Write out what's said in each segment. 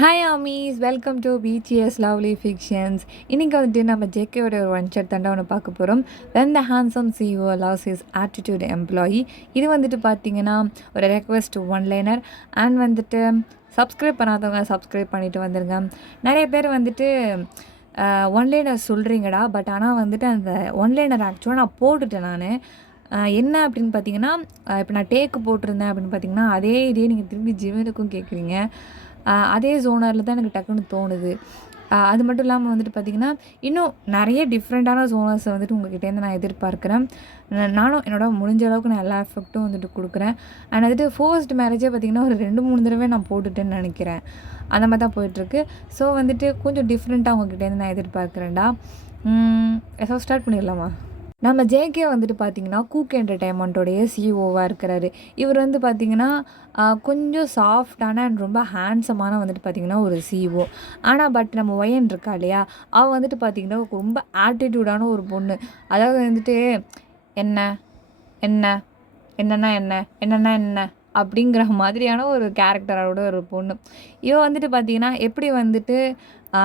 Hi armies, welcome to BTS lovely fictions. இன்றைக்கி வந்துட்டு நம்ம ஜேகேயோட ஒரு ஒன் ஷாட் தண்டை ஒன்று பார்க்க போகிறோம். When the handsome CEO loss is attitude employee. இது வந்துட்டு பார்த்தீங்கன்னா ஒரு ரெக்வெஸ்ட் ஒன்லைனர். அண்ட் வந்துட்டு சப்ஸ்கிரைப் பண்ணாதவங்க சப்ஸ்கிரைப் பண்ணிவிட்டு வந்துடுங்க. நிறைய பேர் வந்துட்டு ஒன்லைனர் சொல்கிறீங்கடா, பட் ஆனால் வந்துட்டு அந்த ஒன்லைனர் ஆக்சுவலாக நான் போட்டுட்டேன். நான் என்ன அப்படின்னு பார்த்தீங்கன்னா, இப்போ நான் டேக்கு போட்டிருந்தேன் அப்படின்னு பார்த்தீங்கன்னா, அதே இதே நீங்கள் திரும்பி ஜிவனுக்கும் கேட்குறீங்க. அதே ஜோனரில் தான் எனக்கு டக்குன்னு தோணுது. அது மட்டும் இல்லாமல் வந்துட்டு பார்த்திங்கன்னா, இன்னும் நிறைய டிஃப்ரெண்ட்டான ஜோனர்ஸை வந்துட்டு உங்கள்கிட்டேருந்து நான் எதிர்பார்க்குறேன். நானும் என்னோட முடிஞ்ச அளவுக்கு நான் எல்லா எஃபெக்ட்டும் வந்துட்டு கொடுக்குறேன். அண்ட் வந்துட்டு ஃபர்ஸ்ட் மேரேஜே பார்த்திங்கன்னா ஒரு 2-3 தடவை நான் போட்டுட்டேன்னு நினைக்கிறேன். அந்த மாதிரி தான் போயிட்டுருக்கு. ஸோ வந்துட்டு கொஞ்சம் டிஃப்ரெண்ட்டாக உங்கள்கிட்டேருந்து நான் எதிர்பார்க்குறேன்டா. ஸ்டார்ட் பண்ணிடலாமா? நம்ம ஜேகே வந்துட்டு பார்த்திங்கன்னா கூக் என்டர்டைன்மெண்ட்டோடைய சிஇஓவாக இருக்கிறாரு. இவர் வந்து பார்த்திங்கன்னா கொஞ்சம் சாஃப்டான அண்ட் ரொம்ப ஹேண்ட்ஸமான வந்துட்டு பார்த்திங்கன்னா ஒரு சிஇஓ. ஆனால் பட் நம்ம ஒயன் இருக்கா இல்லையா, அவள் வந்துட்டு பார்த்திங்கன்னா ரொம்ப ஆட்டிடியூடான ஒரு பொண்ணு. அதாவது வந்துட்டு என்ன என்ன என்னன்னா என்ன என்னன்னா என்ன அப்படிங்கிற மாதிரியான ஒரு கேரக்டரோட ஒரு பொண்ணு. இவள் வந்துட்டு பார்த்திங்கன்னா எப்படி வந்துட்டு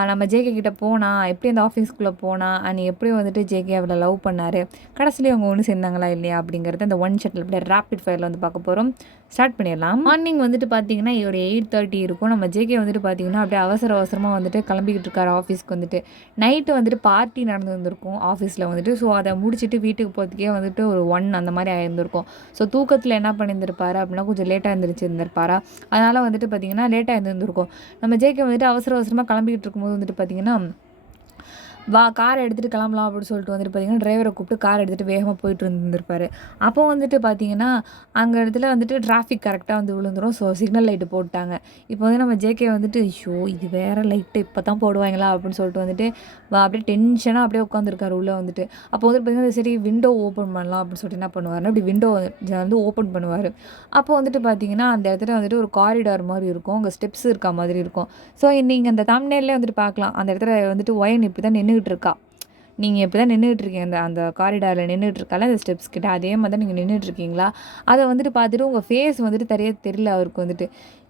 நம்ம ஜேகே கிட்டே போனால், எப்படி அந்த ஆஃபீஸ்க்குள்ளே போனால், அண்ட் எப்படி வந்துட்டு ஜேகே அவளை லவ் பண்ணார், கடைசிலேயே அவங்க ஒன்று சேர்ந்தாங்களா இல்லையா அப்படிங்கிறது அந்த ஒன் ஷாட்டில் அப்படியே ரேப்பிட் ஃபயரில் வந்து பார்க்க போகிறோம். ஸ்டார்ட் பண்ணிடலாம். மார்னிங் வந்துட்டு பார்த்திங்கன்னா ஒரு 8:30 இருக்கும். நம்ம ஜேகே வந்துட்டு பார்த்திங்கன்னா அப்படியே அவசரமாக வந்துட்டு கிளம்பிக்கிட்டு இருக்காரு ஆஃபீஸ்க்கு. வந்துட்டு நைட்டு வந்துட்டு பார்ட்டி நடந்து வந்திருக்கும் ஆஃபீஸில் வந்துட்டு. ஸோ அதை முடிச்சுட்டு வீட்டுக்கு போகிறதுக்கே வந்துட்டு ஒரு 1 அந்த மாதிரி ஆயிருந்திருக்கும். ஸோ தூக்கத்தில் என்ன பண்ணியிருந்திருப்பாரு அப்படின்னா கொஞ்சம் லேட்டாக இருந்திருப்பாரா, அதனால் வந்துட்டு பார்த்திங்கன்னா லேட்டாக இருந்திருக்கும். நம்ம ஜேகே வந்துட்டு அவசரமாக கிளம்பிக்கிட்டு இருக்கும்போது வந்துட்டு பார்த்திங்கன்னா காரை எடுத்துகிட்டு கிளம்பலாம் அப்படின்னு சொல்லிட்டு வந்துட்டு பார்த்திங்கன்னா டிரைவரை கூப்பிட்டு கார் எடுத்துகிட்டு வேகமாக போயிட்டு இருந்திருப்பார். அப்போ வந்துட்டு பார்த்திங்கன்னா அங்கே இடத்துல வந்துட்டு டிராஃபிக் கரெக்டாக வந்து விழுந்துடும். ஸோ சிக்னல் லைட்டு போட்டாங்க. இப்போ வந்து நம்ம ஜேகே வந்துட்டு ஐயோ இது வேறு லைட்டு இப்போ தான் போடுவாங்களா அப்படின்னு சொல்லிட்டு வந்துட்டு அப்படியே டென்ஷனாக அப்படியே உட்காந்துருக்காரு உள்ளே வந்துட்டு. அப்போ வந்துட்டு பார்த்திங்கன்னா சரி விண்டோ ஓப்பன் பண்ணலாம் அப்படின்னு சொல்லிட்டு என்ன பண்ணுவார்னா அப்படி விண்டோ வந்து ஓப்பன் பண்ணுவார். அப்போ வந்துட்டு பார்த்திங்கன்னா அந்த இடத்துல வந்துட்டு ஒரு காரிடார் மாதிரி இருக்கும், அங்கே ஸ்டெப்ஸ் இருக்கா மாதிரி இருக்கும். ஸோ நீங்கள் அந்த தம்ப்நெயில்லே வந்துட்டு பார்க்கலாம், அந்த இடத்துல வந்துட்டு ஒயன் இப்படி தான் நின்றுக்கிட்டு இருக்கா. நீங்கள் இப்போ தான் நின்றுட்டுருக்கீங்க, அந்த காரிடாரில் நின்றுட்டுருக்கால அந்த ஸ்டெப்ஸ் கிட்ட, அதே மாதிரி தான் நீங்கள் நின்றுட்டுருக்கீங்களா. அதை வந்துட்டு பார்த்துட்டு உங்கள் ஃபேஸ் வந்துட்டு தெரியல அவருக்கு வந்துட்டு,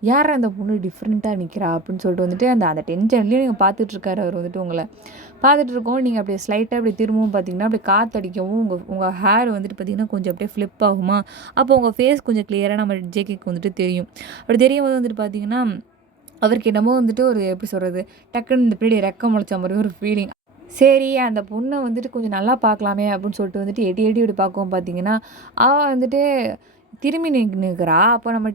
யார் அந்த பொண்ணு டிஃப்ரெண்ட்டாக நிற்கிறா அப்படின்னு சொல்லிட்டு வந்துட்டு அந்த டென்ஷன்லேயும் நீங்கள் பார்த்துட்ருக்காரு அவர் வந்துட்டு உங்களை பார்த்துட்ருக்கோம். நீங்கள் அப்படியே ஸ்லைட்டாக அப்படி திரும்பவும் பார்த்தீங்கன்னா அப்படியே காற்றடிக்கவும் உங்கள் ஹேர் வந்துட்டு பார்த்திங்கன்னா கொஞ்சம் அப்படியே ஃப்ளிப் ஆகுமா. அப்போ உங்கள் ஃபேஸ் கொஞ்சம் கிளியராக நம்ம ஜேகேக்கு வந்துட்டு தெரியும். அப்படி தெரியும் போது வந்துட்டு பார்த்திங்கன்னா அவருக்கு என்னமோ வந்துட்டு ஒரு எப்படி சொல்கிறது, டக்குன்னு இந்த பின்னாடி ரெக்க முளைச்ச மாதிரி ஒரு ஃபீலிங். சரி அந்த பொண்ணை வந்துட்டு கொஞ்சம் நல்லா பார்க்கலாமே அப்படின்னு சொல்லிட்டு வந்துட்டு எட்டி இப்படி பார்க்கவும் பார்த்தீங்கன்னா அவள் வந்துட்டு திரும்பி நிற்கிறா. அப்போ நம்ம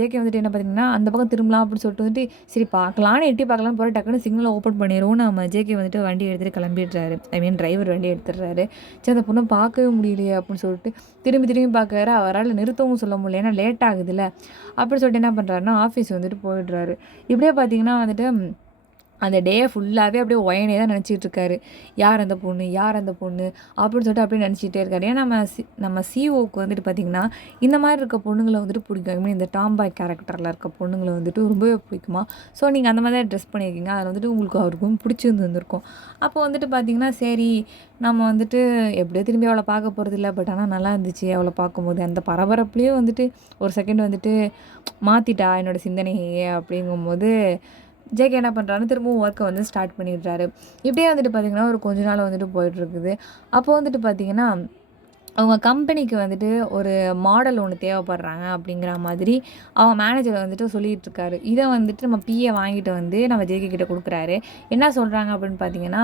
ஜேகே வந்துட்டு என்ன பார்த்தீங்கன்னா அந்த பக்கம் திரும்பலாம் அப்படின்னு சொல்லிட்டு வந்துட்டு சரி பார்க்கலான்னு எட்டி பார்க்கலான்னு போகிற டக்குன்னு சிக்னலை ஓப்பன் பண்ணிடுவோம். நம்ம ஜேகே வந்துட்டு வண்டி எடுத்துகிட்டு கிளம்பிடுறாரு. டிரைவர் வண்டி எடுத்துடுறாரு. சரி அந்த பொண்ணை பார்க்கவே முடியலையே அப்படின்னு சொல்லிட்டு திரும்பி பார்க்குறாரு. அவரால் நிறுத்தவும் சொல்ல முடியல, ஏன்னா லேட் ஆகுதுல்ல அப்படின்னு சொல்லிட்டு என்ன பண்ணுறாருன்னா ஆஃபீஸ் வந்துட்டு போயிடுறாரு. இப்படியே பார்த்தீங்கன்னா வந்துட்டு அந்த டே ஃபுல்லாகவே அப்படியே ஒயனே தான் நினச்சிட்டு இருக்காரு. யார் அந்த பொண்ணு அப்படின்னு சொல்லிட்டு அப்படியே நினச்சிட்டே இருக்காரு. ஏன்னா நம்ம சிஓக்கு வந்துட்டு பார்த்திங்கன்னா இந்த மாதிரி இருக்க பொண்ணுங்களை வந்துட்டு பிடிக்கும். ஐ மீன் இந்த டாம்பாய் கேரக்டரில் இருக்க பொண்ணுங்களை வந்துட்டு ரொம்பவே பிடிக்குமா. ஸோ நீங்கள் அந்த மாதிரி தான் ட்ரெஸ் பண்ணியிருக்கீங்க, அதில் வந்துட்டு உங்களுக்கு அவருக்கும் பிடிச்சிருந்துருக்கும். அப்போ வந்துட்டு பார்த்திங்கன்னா சரி நம்ம வந்துட்டு எப்படியோ திரும்பி அவளை பார்க்க போகிறது இல்லை, பட் ஆனால் நல்லா இருந்துச்சு அவளை பார்க்கும்போது. அந்த பரபரப்புலேயே வந்துட்டு ஒரு செகண்ட் வந்துட்டு மாற்றிட்டா என்னோடய சிந்தனையே அப்படிங்கும்போது ஜேகே என்ன பண்ணுறாருன்னு திரும்பவும் ஒர்க்கை வந்து ஸ்டார்ட் பண்ணிடுறாரு. இப்படியே வந்துட்டு பார்த்திங்கன்னா ஒரு கொஞ்ச நாள் வந்துட்டு போயிட்டுருக்குது. அப்போ வந்துட்டு பார்த்திங்கன்னா அவங்க கம்பெனிக்கு வந்துட்டு ஒரு மாடல் ஒன்று தேவைப்படுறாங்க அப்படிங்கிற மாதிரி அவங்க மேனேஜர் வந்துட்டு சொல்லிகிட்டு இருக்காரு. இதை வந்துட்டு நம்ம பிஏ வாங்கிட்டு வந்து நம்ம ஜேகே கிட்ட கொடுக்குறாரு. என்ன சொல்கிறாங்க அப்படின்னு பார்த்தீங்கன்னா,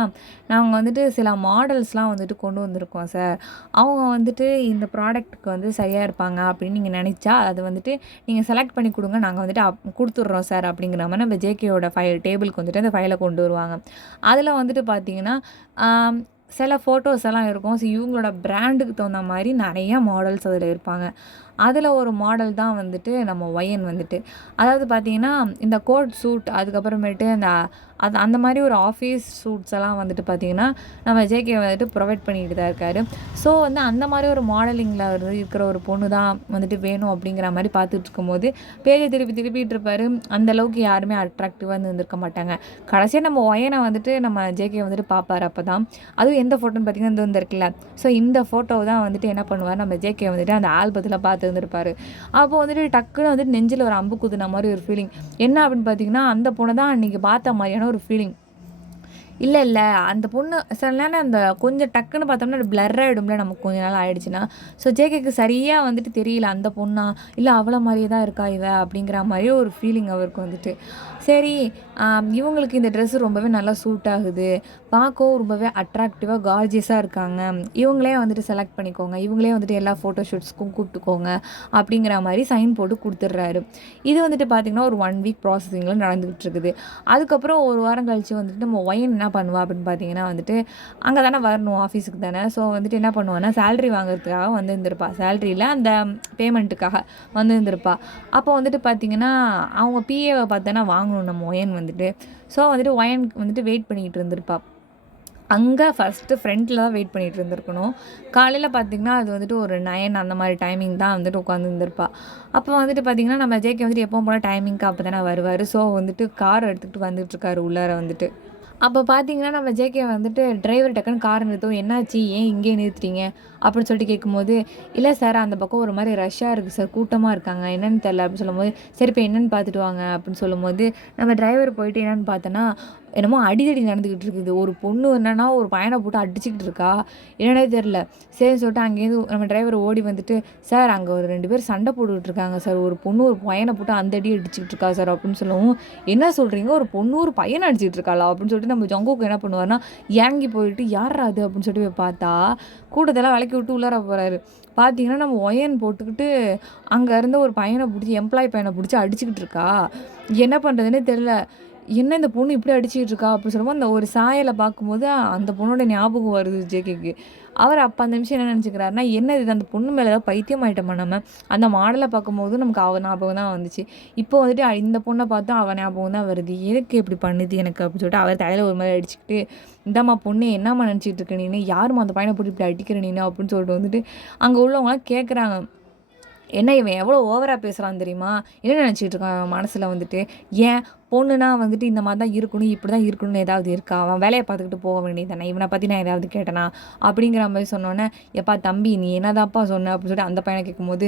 நாங்கள் வந்துட்டு சில மாடல்ஸ்லாம் வந்துட்டு கொண்டு வந்திருக்கோம் சார், அவங்க வந்துட்டு இந்த ப்ராடக்ட்டுக்கு வந்து சரியாக இருப்பாங்க அப்படின்னு நீங்கள் நினச்சா அது வந்துட்டு நீங்கள் செலக்ட் பண்ணி கொடுங்க, நாங்கள் வந்துட்டு கொடுத்துட்றோம் சார் அப்படிங்கிற மாதிரி நம்ம ஜேகேயோட டேபிளுக்கு வந்துட்டு அந்த ஃபைலை கொண்டு வருவாங்க. அதில் வந்துட்டு பார்த்தீங்கன்னா சில ஃபோட்டோஸ் எல்லாம் இருக்கும். ஸோ இவங்களோட பிராண்டுக்கு தகுந்த மாதிரி நிறையா மாடல்ஸ் அதில் இருப்பாங்க. அதில் ஒரு மாடல் தான் வந்துட்டு நம்ம ஒயன் வந்துட்டு, அதாவது பார்த்திங்கன்னா இந்த கோட் சூட் அதுக்கப்புறமேட்டு அந்த மாதிரி ஒரு ஆஃபீஸ் சூட்ஸ் எல்லாம் வந்துட்டு பார்த்திங்கன்னா நம்ம ஜேகே வந்துட்டு ப்ரொவைட் பண்ணிக்கிட்டு தான் இருக்காரு. ஸோ வந்து அந்த மாதிரி ஒரு மாடலிங்கில் இருக்கிற ஒரு பொண்ணு தான் வந்துட்டு வேணும் அப்படிங்கிற மாதிரி பார்த்துட்டு இருக்கும்போது பேஜை திருப்பிட்டு இருப்பார். அந்தளவுக்கு யாருமே அட்ராக்டிவாக இருந்திருக்க மாட்டாங்க. கடைசியாக நம்ம ஒயனை வந்துட்டு நம்ம ஜேகே வந்துட்டு பார்ப்பார். அப்போ தான் அதுவும் எந்த ஃபோட்டோன்னு பார்த்திங்கன்னா இந்த இருக்குல்ல, ஸோ இந்த ஃபோட்டோ தான் வந்துட்டு என்ன பண்ணுவார் நம்ம ஜேகே வந்துட்டு அந்த ஆல்பத்தில் பார்த்து இருந்திருப்பாரு. அப்போ வந்துட்டு டக்குன்னு வந்துட்டு நெஞ்சில ஒரு அம்பு குத்துன மாரி ஒரு ஃபீலிங். என்ன அப்படின்னு பார்த்தீங்கன்னா, அந்த பொண்ண தான் அன்னைக்கு பார்த்த மாரியான ஒரு ஃபீலிங். இல்ல. அந்த பொண்ணு சில நேரம் அந்த கொஞ்சம் டக்குன்னு பார்த்தோம்னா பிளர் ஆயிடும்ல நமக்கு கொஞ்ச நாள் ஆயிடுச்சுன்னா. ஸோ ஜேகேக்கு சரியா வந்துட்டு தெரியல அந்த பொண்ணா, இல்ல அவள மாரியே தான் இருக்கா இவ அப்படிங்கிற மாரி ஒரு ஃபீலிங் அவருக்கு வந்துட்டு. சரி இவங்களுக்கு இந்த ட்ரெஸ் ரொம்பவே நல்லா சூட் ஆகுது. பார்க்கவும் ரொம்பவே அட்ராக்டிவா, கார்ஜியஸா இருக்காங்க. இவங்களே வந்துட்டு செலக்ட் பண்ணிக்கோங்க. இவங்களே வந்துட்டு எல்லா ஃபோட்டோ ஷூட்ஸ்க்கும் கூப்பிட்டுக்கோங்க அப்படிங்கிற மாரி சைன் போட்டு குடுத்துடுறாரு. இது வந்துட்டு பார்த்தீங்கன்னா, ஒரு 1 வீக் ப்ராசஸிங்ல நடந்துகிட்டு இருக்குது. அதுக்கப்புறம் 1 வாரம் கழிச்சு வந்துட்டு நம்ம ஒயன் என்ன பண்ணுவா அப்படின்னு பார்த்தீங்கன்னா வந்துட்டு, அங்க தானே வரணும் ஆஃபீஸுக்கு தானே. ஸோ வந்துட்டு என்ன பண்ணுவான்னா, சேலரி வாங்குறதுக்காக வந்திருந்திருப்பா. சேலரியில அந்த பேமெண்ட்டுக்காக வந்திருந்திருப்பா. அப்போ வந்துட்டு பார்த்தீங்கன்னா, அவங்க பிஏவ பார்த்து தானே வாங்கணும் நம்ம ஒயன் வந்துட்டு. ஸோ வந்துட்டு ஒயனுக்கு வந்துட்டு வெயிட் பண்ணிக்கிட்டு இருந்திருப்பா. அங்க ஃபர்ஸ்ட்டு ஃப்ரண்ட்ல தான் வெயிட் பண்ணிட்டு இருந்திருக்கணும். காலையில பார்த்தீங்கன்னா, அது வந்துட்டு ஒரு 9 அந்த மாரி டைமிங் தான் வந்துட்டு உட்காந்துருந்துருப்பா. அப்போ வந்துட்டு பார்த்தீங்கன்னா, நம்ம ஜேகே வந்துட்டு எப்பவும் போல டைமிங்க்கு அப்ப தானே வருவாரு. ஸோ வந்துட்டு கார் எடுத்துக்கிட்டு வந்துட்டுருக்காரு உள்ளார வந்துட்டு. அப்போ பார்த்தீங்கன்னா, நம்ம ஜேகே வந்துட்டு டிரைவர் டக்குன்னு கார நிறுத்தவும், "என்னாச்சு? ஏன் இங்கேயே நிறுத்துறீங்க?" அப்படின்னு சொல்லிட்டு கேட்கும்போது, "இல்ல சார் அந்த பக்கம் ஒரு மாரி ரஷ்ஷா இருக்கு சார். கூட்டமா இருக்காங்க. என்னன்னு தெரியல." அப்படின்னு சொல்லும்போது, "சரி போய் என்னன்னு பார்த்துட்டு வாங்க." அப்படின்னு சொல்லும்போது, நம்ம டிரைவர் போயிட்டு என்னன்னு பார்த்தோன்னா, என்னமோ அடிதடி நடந்துக்கிட்டு இருக்குது. ஒரு பொண்ணு என்னன்னா, ஒரு பையன போட்டு அடிச்சுக்கிட்டு இருக்கா. என்னன்னே தெரியல. சரின்னு சொல்லிட்டு அங்கேருந்து நம்ம டிரைவர் ஓடி வந்துட்டு, "சார் அங்க ஒரு 2 பேர் சண்டை போட்டுக்கிட்டு இருக்காங்க சார். ஒரு பொண்ணு ஒரு பையன போட்டு அந்த அடி அடிச்சுக்கிட்டு இருக்கா சார்." அப்படின்னு சொல்லவும், "என்ன சொல்றீங்க? ஒரு பொண்ணு ஒரு பையன அடிச்சுக்கிட்டு இருக்காளா?" அப்படின்னு சொல்லிட்டு நம்ம ஜங்குக்கு என்ன பண்ணுவாருன்னா, இறங்கி போயிட்டு, "யார்றா அது?" அப்படின்னு சொல்லிட்டு போய் பார்த்தா, கூட்டத்தெல்லாம் விலக்கி விட்டு உள்ளார போறாரு. பார்த்தீங்கன்னா, நம்ம ஒயன் போட்டுக்கிட்டு, அங்க இருந்த ஒரு பையன புடிச்சு எம்ப்ளாயி பையன புடிச்சு அடிச்சுக்கிட்டு இருக்கா. என்ன பண்றதுன்னே தெரியல. என்ன இந்த பொண்ணு இப்படி அடிச்சுக்கிட்டு இருக்கா? அப்படின்னு சொல்லும்போது, அந்த ஒரு சாயல பார்க்கும்போது, அந்த பொண்ணோட ஞாபகம் வருது ஜேகேக்கு. அவர் அப்ப அந்த நிமிஷம் என்ன நெனச்சுக்கிறாருன்னா, என்ன இது அந்த பொண்ணு மேல ஏதாவது பைத்தியம் ஆயிட்டோமா நம்ம? அந்த மாடல பார்க்கும்போது நமக்கு அவ ஞாபகம் தான் வந்துச்சு. இப்போ வந்துட்டு இந்த பொண்ண பார்த்தா அவ ஞாபகம் தான் வருது. எதுக்கு இப்படி பண்ணுது எனக்கு? அப்படின்னு சொல்லிட்டு அவர் தலையில ஒரு மாரி அடிச்சுக்கிட்டு, "இந்தாம்மா பொண்ணு என்னம்மா நெனச்சுக்கிட்டு இருக்க நீனு? யாரும்மா அந்த பையன போட்டு இப்படி அடிக்கிற நீனு?" அப்படின்னு சொல்லிட்டு வந்துட்டு, அங்க உள்ளவங்கலாம் கேட்குறாங்க. என்ன இவன் எவ்வளோ ஓவரா பேசுறான் தெரியுமா? என்ன நினச்சிட்டு இருக்கான் அவன் மனசுல வந்துட்டு? ஏன் பொண்ணுனா வந்துட்டு இந்த மாரி தான் இருக்கணும், இப்படி தான் இருக்கணும்னு ஏதாவது இருக்கா? அவன் வேலைய பார்த்துக்கிட்டு போக வேண்டியது தானே. இவன பத்தி நான் ஏதாவது கேட்டனா? அப்படிங்கிற மாரி சொன்னோனே, "எப்பா தம்பி நீ என்னதான்ப்பா சொன்ன?" அப்படின்னு சொல்லிட்டு அந்த பையன கேட்கும்போது,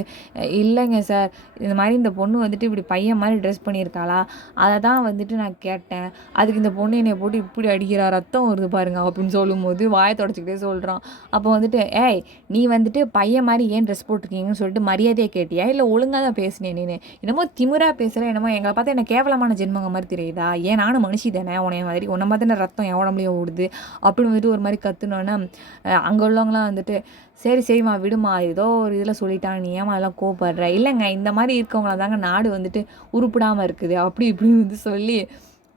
இல்லைங்க சார். இந்த மாரி இந்த பொண்ணு வந்துட்டு இப்படி பையன் மாரி ட்ரெஸ் பண்ணியிருக்காளா? அத தான் வந்துட்டு நான் கேட்டேன். அதுக்கு இந்த பொண்ணு என்னைய போட்டு இப்படி அடிக்கிறா, ரத்தம் வருது பாருங்க." அப்படின்னு சொல்லும்போது வாய தொடச்சுக்கிட்டே சொல்றான். அப்போ வந்துட்டு, "ஏய் நீ வந்துட்டு பையன் மாரி ஏன் ட்ரெஸ் போட்டிருக்கீங்கன்னு சொல்லிட்டு மரியாதையா கேட்டியா? இல்ல ஒழுங்கா தான் பேசினியா நீனு? என்னமோ திமிரா பேசுற, என்னமோ எங்கள பார்த்தா என்ன கேவலமான ஜென்மங்க மாரி தெரியுதா? ஏன் நானும் மனுஷி தானே! உன்னைய மாதிரி உன்ன மாதிரி தானே ரத்தம் என் உடம்புலயும் ஓடுது." அப்படின்னு வந்துட்டு ஒரு மாரி கத்துனோனே, அங்க உள்ளவங்கலாம் வந்துட்டு, "சரி, சரிம்மா விடும்மா. ஏதோ ஒரு இதில சொல்லிட்டான். நீ ஏம்மா அதெல்லாம் கோவப்படுற?" "இல்லங்க இந்த மாரி இருக்கவங்கள தாங்க நாடு வந்துட்டு உருப்படாம இருக்குது." அப்படி இப்படின்னு வந்து சொல்லி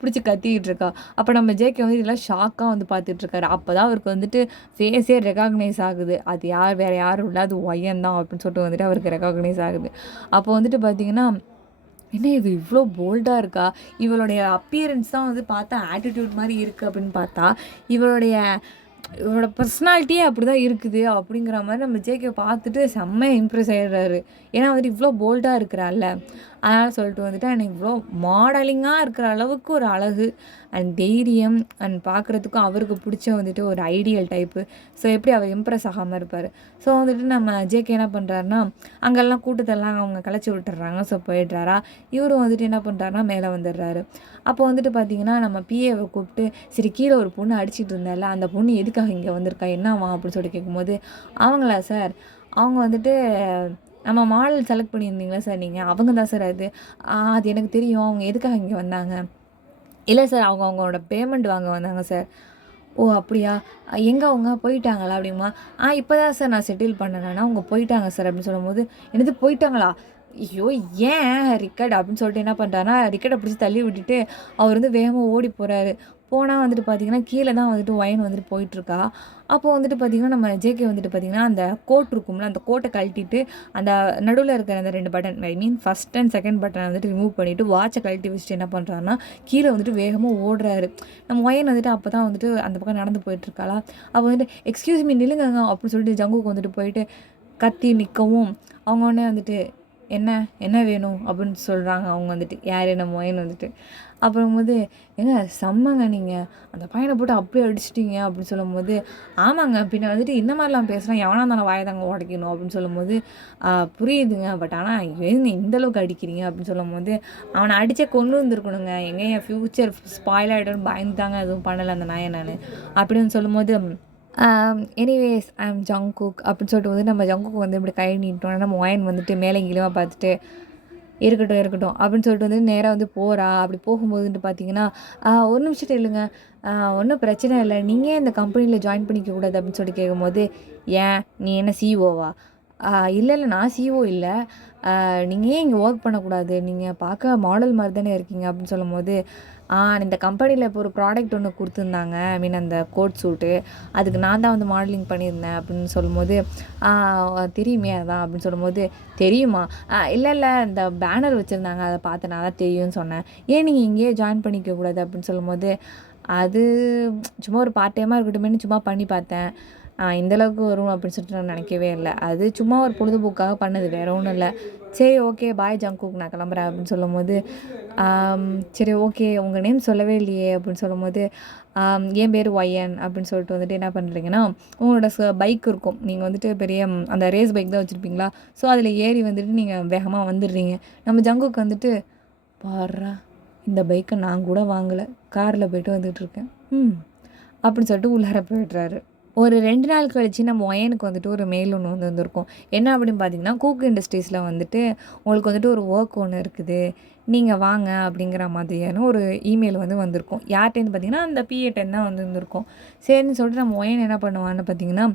புடிச்சு கத்திக்கிட்டு இருக்கா. அப்ப நம்ம ஜேகே வந்து இதெல்லாம் ஷாக்கா வந்து பார்த்துட்டு இருக்காரு. அப்பதான் அவருக்கு வந்துட்டு ஃபேஸே ரெகாக்னைஸ் ஆகுது. அது யார் வேற யாரும் இல்ல. அது ஒயன் தான் அப்படின்னு சொல்லிட்டு வந்துட்டு அவருக்கு ரெகாக்னைஸ் ஆகுது. அப்போ வந்துட்டு பார்த்தீங்கன்னா, என்ன இது இவ்ளோ போல்டா இருக்கா? இவளுடைய அப்பியரன்ஸ் தான் வந்து பார்த்தா ஆட்டிட்யூட் மாரி இருக்கு அப்படின்னு பார்த்தா, இவளுடைய இவளோட பர்சனாலிட்டியே அப்படிதான் இருக்குது அப்படிங்கிற மாரி நம்ம ஜேகே பார்த்துட்டு செம்ம இம்ப்ரெஸ் ஆயிடுறாரு. ஏன்னா வந்துட்டு இவ்ளோ போல்டா இருக்கிறாள்ல. அதனால சொல்லிட்டு வந்துட்டு எனக்கு இவ்ளோ மாடலிங்கா இருக்கிற அளவுக்கு ஒரு அழகு அண்ட் தைரியம் அண்ட் பார்க்குறதுக்கும் அவருக்கு பிடிச்ச வந்துட்டு ஒரு ஐடியல் டைப்பு. ஸோ எப்படி அவர் இம்ப்ரெஸ் ஆகாம இருப்பாரு. ஸோ வந்துட்டு நம்ம ஜேகே என்ன பண்ணுறாருன்னா, அங்கெல்லாம் கூட்டத்தெல்லாம் அவங்க கலைச்சி விட்டுர்றாங்க. ஸோ போயிடுறாரா. இவரும் வந்துட்டு என்ன பண்ணுறாருன்னா மேலே வந்துடுறாரு. அப்போ வந்துட்டு பார்த்தீங்கன்னா, நம்ம பிஏவ கூப்பிட்டு, "சரி கீழ ஒரு பொண்ணு அடிச்சிட்டு இருந்தால்ல, அந்த பொண்ணு எதுக்காக இங்க வந்திருக்கா? என்னவா?" அப்படின்னு சொல்லிட்டு கேட்கும்போது, "அவங்களா சார்? அவங்க வந்துட்டு நம்ம மாடல் செலக்ட் பண்ணியிருந்தீங்களா சார் நீங்க? அவங்க தான் சார் அது." அது எனக்கு தெரியும். அவங்க எதுக்காக இங்க வந்தாங்க?" "இல்ல சார், அவங்க அவங்களோட பேமெண்ட் வாங்க வந்தாங்க சார்." "ஓ! அப்படியா? எங்க அவங்க? போயிட்டாங்களா?" அப்படிம்பா. இப்ப தான் சார் நான் செட்டில் பண்ணேன் நானு. அவங்க போயிட்டாங்க சார்." அப்படின்னு சொல்லும்போது, "என்னது போயிட்டாங்களா? ஐயோ! ஏன் ரிக்கட்?" அப்படின்னு சொல்லிட்டு என்ன பண்றாருன்னா, ரிக்கட்ட பிடிச்சு தள்ளி விட்டுட்டு, அவர் வந்து வேகமா ஓடி போறாரு. போனா வந்துட்டு பார்த்தீங்கன்னா, கீழ தான் வந்துட்டு ஒயன் வந்துட்டு போயிட்டுருக்கா. அப்போ வந்துட்டு பார்த்தீங்கன்னா, நம்ம ஜேகே வந்துட்டு பார்த்தீங்கன்னா, அந்த கோட் இருக்கும்ல, அந்த கோட்ட கழட்டிட்டு, அந்த நடுவுல இருக்கிற அந்த 2 button I mean first and second பட்டன வந்துட்டு ரிமூவ் பண்ணிட்டு, வாட்ச கழட்டி வச்சுட்டு என்ன பண்றாருன்னா, கீழ வந்துட்டு வேகமா ஓடுறாரு. நம்ம ஒயன் வந்துட்டு அப்ப தான் வந்துட்டு அந்த பக்கம் நடந்து போயிட்டுருக்காளா, அப்ப வந்துட்டு "எக்ஸ்கியூஸ் மீ நில்லுங்கங்க" அப்படின்னு சொல்லிட்டு ஜங்குக்கு வந்துட்டு போயிட்டு கத்தி நிக்கவும், அவங்க உடனே வந்துட்டு என்ன என்ன வேணும் அப்படின்னு சொல்கிறாங்க அவங்க வந்துட்டு, யார் நம்ம ஒயின் வந்துட்டு. அப்புறம்போது ஏங்க செம்மங்க நீங்கள் அந்த பையனை போட்டு அப்படியே அடிச்சிட்டிங்க அப்படின்னு சொல்லும்போது, ஆமாங்க பின்ன வந்துட்டு இந்த மாதிரிலாம் பேசுனா எவனா இருந்தாலும் வாயை தாங்க உடைக்கணும் அப்படின்னு சொல்லும்போது, புரியுதுங்க பட் ஆனால் ஏங்க இந்த அளவுக்கு அடிக்கிறீங்க அப்படின்னு சொல்லும்போது, அவனை அடித்தே கொண்டு வந்துருக்கணுங்க, எங்க என் ஃப்யூச்சர் ஸ்பாயில் ஆகிடும்னு பயந்து தாங்க எதுவும் பண்ணலை அந்த நாயை நான் அப்படின்னு சொல்லும்போது, எனிவேஸ் ஐ அம் ஜங்குக் அப்படின்னு சொல்லிட்டு வந்து நம்ம ஜங்குக் வந்து இப்படி கை நீட்டோன்னா நம்ம ஒயின் வந்துட்டு மேலே கீழே பார்த்துட்டு இருக்கட்டும் இருக்கட்டும் அப்படின்னு சொல்லிட்டு வந்து நேராக வந்து போகிறா. அப்படி போகும்போதுன்ட்டு பார்த்தீங்கன்னா, ஒரு நிமிஷம் இல்லைங்க, ஒன்றும் பிரச்சனை இல்லை, நீங்கள் ஏன் இந்த கம்பெனியில் ஜாயின் பண்ணிக்க கூடாது அப்படின்னு சொல்லிட்டு கேட்கும்போது, ஏன் நீ என்ன சிஇஓவா? இல்லை இல்லை நான் சிஇஓ இல்லை, நீங்கள் ஏன் இங்கே ஒர்க் பண்ணக்கூடாது, நீங்கள் பார்க்க மாடல் மாதிரி தானே இருக்கீங்க அப்படின்னு சொல்லும்போது, இந்த கம்பெனியில் இப்போ ஒரு ப்ராடக்ட் ஒன்று கொடுத்துருந்தாங்க, ஐ மீன் அந்த கோட் சூட்டு, அதுக்கு நான் தான் வந்து மாடலிங் பண்ணியிருந்தேன் அப்படின்னு சொல்லும்போது, தெரியுமே அதான் அப்படின்னு சொல்லும்போது, தெரியுமா? இல்லை இல்லை இந்த பேனர் வச்சுருந்தாங்க அதை பார்த்தேன், நான் தான் தெரியும்னு சொன்னேன், ஏன் நீங்கள் இங்கேயே ஜாயின் பண்ணிக்க கூடாது அப்படின்னு சொல்லும்போது, அது சும்மா ஒரு பார்ட் டைமாக இருக்கட்டுமேனு சும்மா பண்ணி பார்த்தேன், இந்த அளவுக்கு வரும் அப்படின்னு சொல்லிட்டு நான் நினைக்கவே இல்லை, அது சும்மா ஒரு பொழுதுபோக்காக பண்ணது, வேற ஒன்றும் இல்லை, சரி ஓகே பாய் ஜங்குக் நான் கிளம்புறேன் அப்படின்னு சொல்லும்போது, சரி ஓகே உங்கள் நேம் சொல்லவே இல்லையே அப்படின்னு சொல்லும்போது, என் பேர் ஒய்என் அப்படின்னு சொல்லிட்டு வந்துட்டு என்ன பண்ணுறீங்கன்னா, உங்களோட பைக் இருக்கும், நீங்கள் வந்துட்டு பெரிய அந்த ரேஸ் பைக் தான் வச்சுருப்பீங்களா, ஸோ அதில் ஏறி வந்துட்டு நீங்கள் வேகமாக வந்துடுறீங்க. நம்ம ஜங்குக் வந்துட்டு, பாரா இந்த பைக்கை நான் கூட வாங்கலை, காரில் போய்ட்டு வந்துட்டுருக்கேன் அப்படின்னு சொல்லிட்டு உள்ளார போய்ட்றாரு. ஒரு 2 நாள் கழிச்சு நம்ம ஒயனுக்கு வந்துட்டு ஒரு மெயில் ஒன்று வந்து வந்திருக்கும். என்ன அப்படின்னு பார்த்தீங்கன்னா, கூக் இண்டஸ்ட்ரீஸில் வந்துட்டு உங்களுக்கு வந்துட்டு ஒரு ஒர்க் ஒன்று இருக்குது, நீங்கள் வாங்க அப்படிங்கிற மாதிரியான ஒரு இமெயில் வந்து வந்திருக்கும். யார்ட்டேருந்து பார்த்தீங்கன்னா, அந்த பிஏட்டேருந்து தான் வந்து இருந்திருக்கும். சரின்னு சொல்லிட்டு நம்ம ஒயன் என்ன பண்ணுவான்னு பார்த்தீங்கன்னா,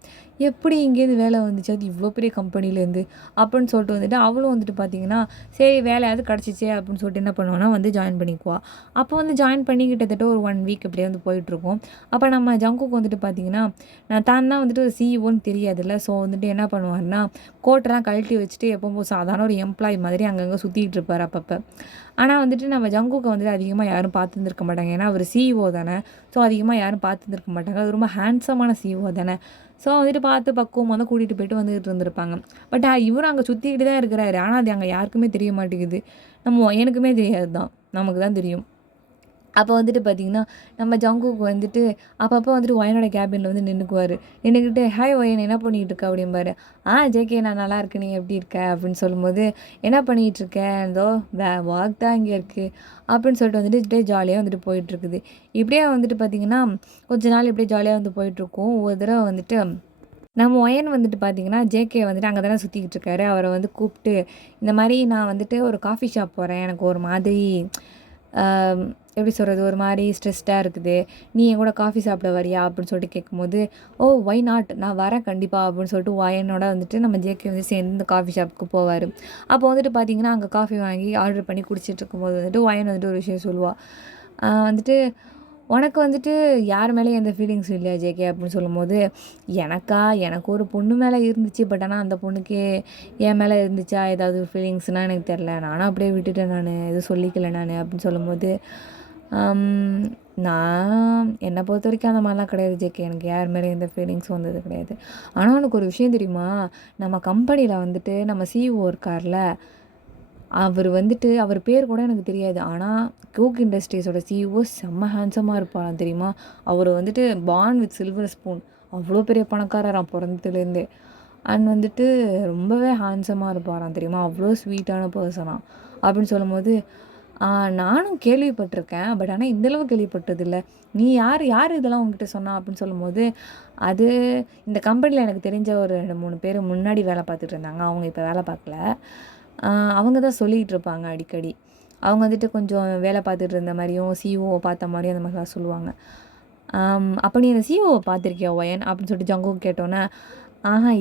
எப்படி இங்கேருந்து வேலை வந்துச்சு, அது இவ்வளோ பெரிய கம்பெனிலேருந்து அப்படின்னு சொல்லிட்டு வந்துட்டு அவளும் வந்துட்டு பார்த்தீங்கன்னா, சரி வேலையாவது கிடச்சிச்சே அப்படின்னு சொல்லிட்டு என்ன பண்ணுவான்னா வந்து ஜாயின் பண்ணிக்குவா. அப்போ வந்து ஜாயின் பண்ணி கிட்டத்தட்ட ஒரு 1 வீக் இப்படியே வந்து போயிட்டுருக்கும். அப்போ நம்ம ஜங்குக்கு வந்துட்டு பார்த்தீங்கன்னா, தான் தான் வந்துட்டு சிஇஓன்னு தெரியாதுல்ல, ஸோ வந்துட்டு என்ன பண்ணுவாருன்னா, கோட்டெல்லாம் கழட்டி வச்சுட்டு எப்பவும் சாதாரண ஒரு எம்ப்ளாயி மாதிரி அங்கங்கே சுற்றிக்கிட்டு இருப்பார் அப்பப்போ. ஆனால் வந்துட்டு நம்ம ஜங்குக்கை வந்துட்டு அதிகமாக யாரும் பார்த்துருந்துருக்க மாட்டாங்க, ஏன்னா அவர் சிஇஓ தானே, ஸோ அதிகமாக யாரும் பார்த்துருந்துருக்க மாட்டாங்க, அது ரொம்ப ஹேண்ட்ஸமான சிஇஓ தானே, ஸோ வந்துட்டு பார்த்து பக்குவமாக தான் கூட்டிகிட்டு போயிட்டு வந்துட்டு இருந்திருப்பாங்க. பட் இவரும் அங்கே சுற்றிக்கிட்டு தான் இருக்கிறாரு, ஆனால் அது அங்கே யாருக்குமே தெரிய மாட்டேங்குது, எனக்குமே தெரியாது தான், நமக்கு தான் தெரியும். அப்போ வந்துட்டு பார்த்திங்கன்னா, நம்ம ஜங்குக்கு வந்துட்டு அப்பப்போ வந்துட்டு ஒயனோட கேபினில் வந்து நின்றுக்குவார், நின்றுக்கிட்டு ஹாய் ஒயன் என்ன பண்ணிகிட்டு இருக்க அப்படிம்பாரு. ஜேகே நான் நல்லா இருக்கு, நீ எப்படி இருக்க அப்படின்னு சொல்லும்போது, என்ன பண்ணிகிட்ருக்க, ஏதோ ஒர்க் தான் இங்கே இருக்குது அப்படின்னு சொல்லிட்டு வந்துட்டு இப்படியே ஜாலியாக வந்துட்டு போயிட்டுருக்குது. இப்படியே வந்துட்டு பார்த்திங்கன்னா கொஞ்ச நாள் இப்படியே ஜாலியாக வந்து போயிட்டுருக்கோம். ஒரு தடவை வந்துட்டு நம்ம ஒயன் வந்துட்டு பார்த்திங்கன்னா, ஜேகே வந்துட்டு அங்கே தானே சுற்றிக்கிட்டு இருக்காரு, அவரை வந்து கூப்பிட்டு இந்த மாதிரி நான் வந்துட்டு ஒரு காஃபி ஷாப் போகிறேன், எனக்கு ஒரு மாதிரி எப்படி சொல்கிறது, ஒரு மாதிரி ஸ்ட்ரெஸ்டாக இருக்குது, நீ என் கூட காஃபி சாப்பிட வரியா அப்படின்னு சொல்லிட்டு கேட்கும்போது, ஒய் நாட், நான் வரேன் கண்டிப்பாக அப்படின்னு சொல்லிட்டு ஒயனோட வந்துட்டு நம்ம ஜேகே வந்து சேர்ந்து இந்த காஃபி ஷாப்புக்கு போவார். அப்போ வந்துட்டு பார்த்திங்கன்னா, அங்கே காஃபி வாங்கி ஆர்டர் பண்ணி குடிச்சிட்டு இருக்கும்போது வந்துட்டு ஒயன் வந்துட்டு ஒரு விஷயம் சொல்லுவாள், வந்துட்டு உனக்கு வந்துட்டு யார் மேலேயும் எந்த ஃபீலிங்ஸும் இல்லையா ஜேகே அப்படின்னு சொல்லும்போது, எனக்கு ஒரு பொண்ணு மேலே இருந்துச்சு, பட் ஆனால் அந்த பொண்ணுக்கே என் மேலே இருந்துச்சா ஏதாவது ஃபீலிங்ஸ்னால் எனக்கு தெரில, நானும் அப்படியே விட்டுட்டேன், நான் எதுவும் சொல்லிக்கல நான் அப்படின்னு சொல்லும்போது, நான் என்னை பொறுத்த வரைக்கும் அந்த மாதிரிலாம் கிடையாது ஜேகே, எனக்கு யார் மேலே எந்த ஃபீலிங்ஸும் வந்தது கிடையாது. ஆனால் உனக்கு ஒரு விஷயம் தெரியுமா, நம்ம கம்பெனியில் வந்துட்டு நம்ம சிஇஓ இருக்கார்ல, அவர் வந்துட்டு அவர் பேர் கூட எனக்கு தெரியாது, ஆனால் கூக் இண்டஸ்ட்ரீஸோட சிஇஓ செம்ம ஹேண்ட்ஸமாக இருப்பாராம் தெரியுமா, அவர் வந்துட்டு பார்ன் வித் சில்வர் ஸ்பூன், அவ்வளோ பெரிய பணக்காரராம் பிறந்ததுலேருந்தே, அண்ட் வந்துட்டு ரொம்பவே ஹேண்ட்ஸமாக இருப்பாராம் தெரியுமா, அவ்வளோ ஸ்வீட்டான பர்சனாக அப்படின்னு சொல்லும்போது, நானும் கேள்விப்பட்டிருக்கேன், பட் ஆனால் இந்தளவு கேள்விப்பட்டதில்ல, நீ யார் இதெல்லாம் உங்ககிட்ட சொன்னா அப்படின்னு சொல்லும்போது, அது இந்த கம்பெனியில் எனக்கு தெரிஞ்ச ஒரு 2-3 பேர் முன்னாடி வேலை பார்த்துட்டு இருந்தாங்க, அவங்க இப்போ வேலை பார்க்கல, அவங்க தான் சொல்லிகிட்டு இருப்பாங்க அடிக்கடி, அவங்க வந்துட்டு கொஞ்சம் வேலை பார்த்துட்டு இருந்த மாதிரியும் சிஇஓவை பார்த்த மாதிரியும் அந்த மாதிரிலாம் சொல்லுவாங்க. அப்போ நீ அந்த சிஇஓவை பார்த்துருக்கியா ஒயன் அப்படின்னு சொல்லிட்டு ஜங்குக்கு கேட்டோன்னே,